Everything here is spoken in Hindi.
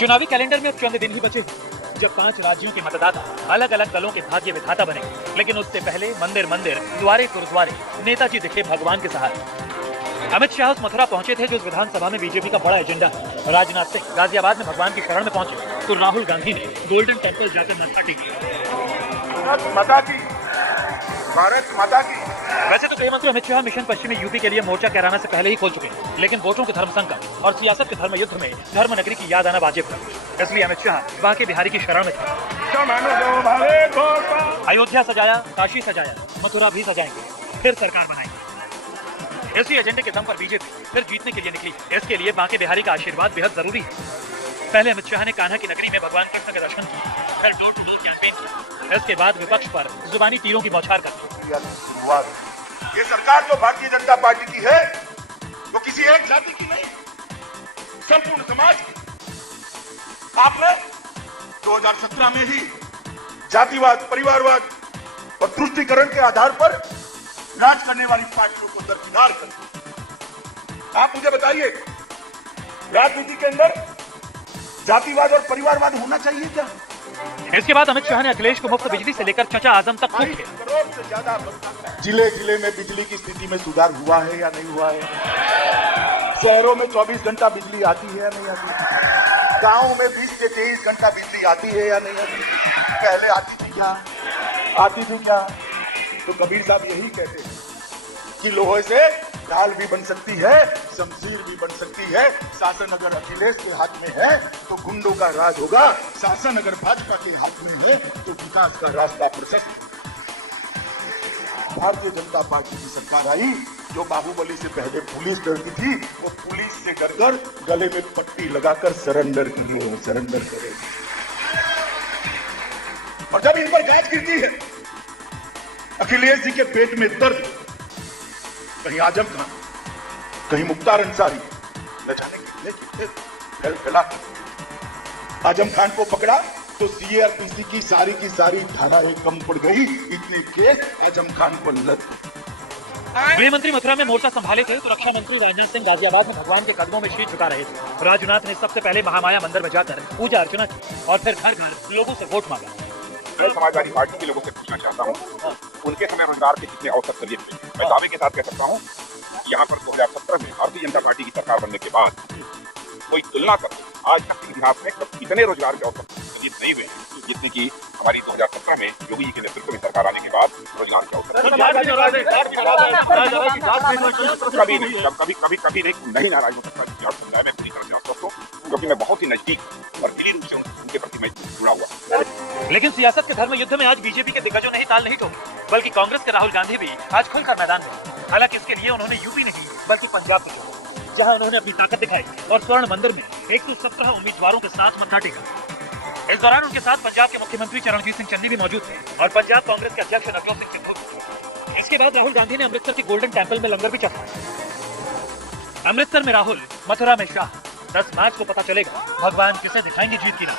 चुनावी कैलेंडर में अब चंद दिन ही बचे जब 5 राज्यों के मतदाता अलग अलग दलों के भाग्य विधाता बनेंगे, लेकिन उससे पहले मंदिर मंदिर द्वारे गुरुद्वारे नेताजी दिखे भगवान के सहारे। अमित शाह उस मथुरा पहुंचे थे जो उस विधानसभा में बीजेपी का बड़ा एजेंडा है। राजनाथ सिंह गाजियाबाद में भगवान की शरण में पहुंचे तो राहुल गांधी ने गोल्डन टेम्पल जाकर मत्था टेक भारत माता की। वैसे तो गृह मंत्री अमित शाह मिशन पश्चिमी यूपी के लिए मोर्चा कैराना से पहले ही खोल चुके हैं, लेकिन वोटों के धर्म संकट और सियासत के धर्म युद्ध में धर्म नगरी की याद आना वाजिब है। इसलिए अमित शाह बांके बिहारी की शरण में थे। अयोध्या सजाया, काशी सजाया, मथुरा भी सजाएंगे, फिर सरकार बनाएंगे। इसी एजेंडे के दम पर बीजेपी फिर जीतने के लिए निकली। इसके लिए बांके बिहारी का आशीर्वाद बेहद जरूरी है। पहले अमित शाह ने कान्हा की नगरी में भगवान कृष्ण के दर्शन किए, फिर डोर टू डोर कैंपेन किया। इसके बाद विपक्ष पर जुबानी तीरों की बौछार कर दी। ये सरकार जो भारतीय जनता पार्टी की है वो किसी एक जाति की नहीं, संपूर्ण समाज की। आपने 2017 में ही जातिवाद, परिवारवाद और तुष्टीकरण के आधार पर राज करने वाली पार्टियों को दरकिनार कर दिया। आप मुझे बताइए, राजनीति के अंदर जातिवाद और परिवारवाद होना चाहिए क्या? इसके बाद अमित शाह ने अखिलेश को मुफ्त बिजली से लेकर चचा आजम तक खूब किया। करोड़ से ज्यादा जिले जिले में बिजली की स्थिति में सुधार हुआ है या नहीं हुआ है? शहरों में 24 घंटा बिजली आती है या नहीं आती? गाँव में 20 से 23 घंटा बिजली आती है या नहीं आती? पहले आती थी क्या? आती थी क्या? तो कबीर साहब यही कहते हैं कि लोहे से ढाल भी बन सकती है, शमशीर भी बन सकती है। शासन अगर अखिलेश के हाथ में है तो गुंडों का राज होगा, शासन अगर भाजपा के हाथ में है तो विकास का रास्ता प्रशस्त। भारतीय जनता पार्टी की सरकार आई, जो बाहुबली से पहले पुलिस डरती थी, वो पुलिस से डरकर गले में पट्टी लगाकर सरेंडर किए, सरेंडर करे। और जब इन पर गाज गिरती है, अखिलेश जी के पेट में दर्द, कहीं आजम खान, कहीं मुख्तार अंसारी, न जाने कितने फैला। आजम खान को पकड़ा तो सीआरपीसी की सारी धाराएं कम पड़ गई, इतने केस आजम खान पर लग। गृह मंत्री मथुरा में मोर्चा संभाले थे तो रक्षा मंत्री राजनाथ सिंह गाजियाबाद में भगवान के कदमों में शीश झुका रहे थे। राजनाथ ने सबसे पहले महामाया मंदिर में जाकर पूजा अर्चना की और फिर घर घर लोगों से वोट मांगा। मैं समाजवादी पार्टी के लोगों से पूछना चाहता हूँ, उनके समय रोजगार के कितने अवसर सर्जित हुए? मैं दावे के साथ कह सकता हूँ, यहाँ पर 2017 में भारतीय जनता पार्टी की सरकार बनने के बाद कोई तुलना कर आज तक के इतिहास में इतने रोजगार के अवसर सर्जित नहीं हुए जितनी की हमारी 2017 में योगी जी के नेतृत्व में सरकार आने के बाद रोजगार के अवसर कभी नहीं नाराज हो सकता। मैं पूरी तरह से आश्वस्त हूँ क्योंकि मैं बहुत ही नजदीक और दिली रूप से उनके प्रति मैं जुड़ा हुआ। लेकिन सियासत के धर्म युद्ध में आज बीजेपी के दिग्गजों ने ही ताल नहीं ठोकी, बल्कि कांग्रेस के राहुल गांधी भी आज खुलकर मैदान में। हालांकि इसके लिए उन्होंने यूपी नहीं बल्कि पंजाब को चुना, जहां उन्होंने अपनी ताकत दिखाई और स्वर्ण मंदिर में 117 उम्मीदवारों के साथ मत्था टेका। इस दौरान उनके साथ पंजाब के मुख्यमंत्री चरणजीत सिंह चन्नी भी मौजूद थे और पंजाब कांग्रेस के अध्यक्ष नवजोत सिंह सिद्धू। इसके बाद राहुल गांधी ने अमृतसर के गोल्डन टेम्पल में लंगर भी चखाया। अमृतसर में राहुल, मथुरा में शाह। 10 मार्च को पता चलेगा भगवान किसे दिखाएंगे जीत की राह।